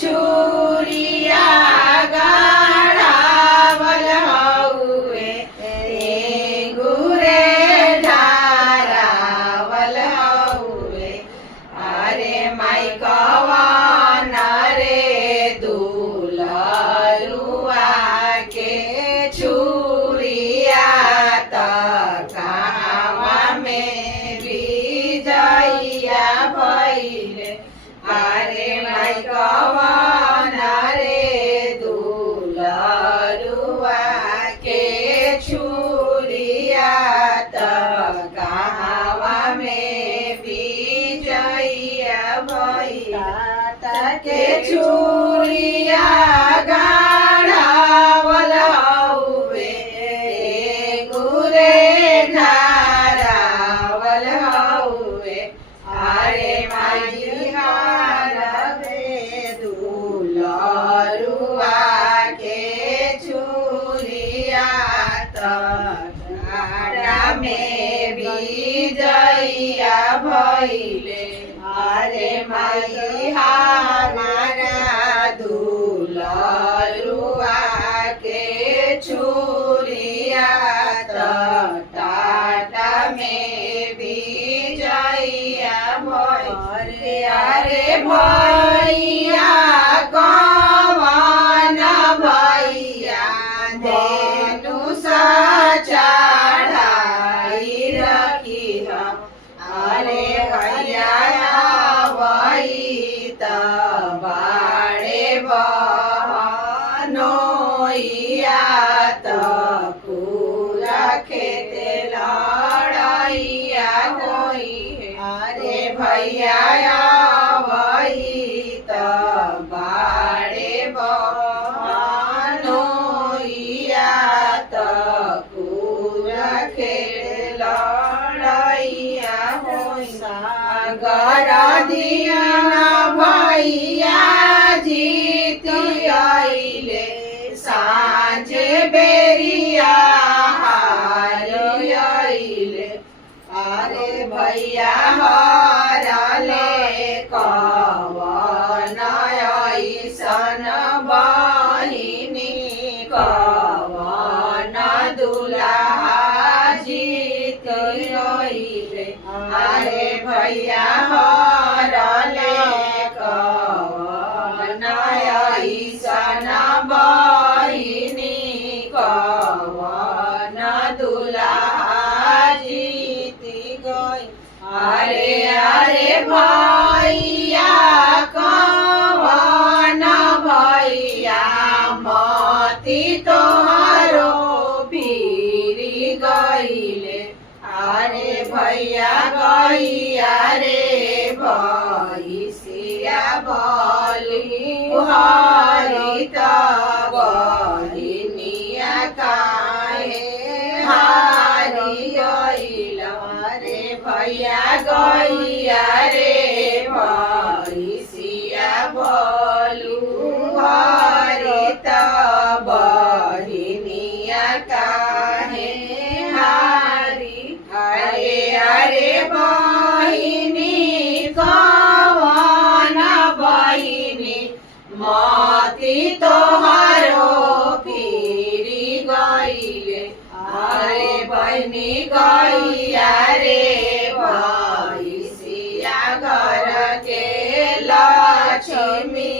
छुरिया गढ़ावल हउए गुरे ढारावल हउए अरे माई कवन रे दुलरुआ के छुरिया त कहवा में विजइया भइले अरे माई कवन रे दुलरुआ के छुरिया त कहवा में विजइया भइले के छुरिया गढ़ावल हउए गुरे ढारावल हउए अरे माई हारवे दुलरुआ के छुरिया त घाड़ा में विजइया भइले अरे माई हमारा दुलरुआ के छुरिया त टाटा में विजइया भइले अरे भैया कवन भैया धनुषा चढ़ाई रखी अरे भैया आवई त बाड़े बहनोइया त पूरा खेते लड़ाइया होई अरे भैया आवई त बाड़े बहनोइया त पूरा खेते लड़ाइया होई सागर दिया भैया जीत आइले साँझे बेरिया हार आइले अरे भैया हरले कवन ऐसन बहिनी कवन दुल्हा जीत आइले अरे भैया हरले कवन ऐसन बहिनी कवन दुल्हा जीती गई अरे अरे भैया कवन भैया मती तोहरो फिरी गईले अरे भैया गैया रे भैसिया बलि हरित बहिनिया काहे हारी गइल रे भैया गैया रे भैसिया बलि हरित बहिनिया काहे हारी अरे अरे बहिनी कवन बहिनी मती तोहारो फिरी गइले अरे बहिनी गैया रे भैसिया घर के लक्ष्मी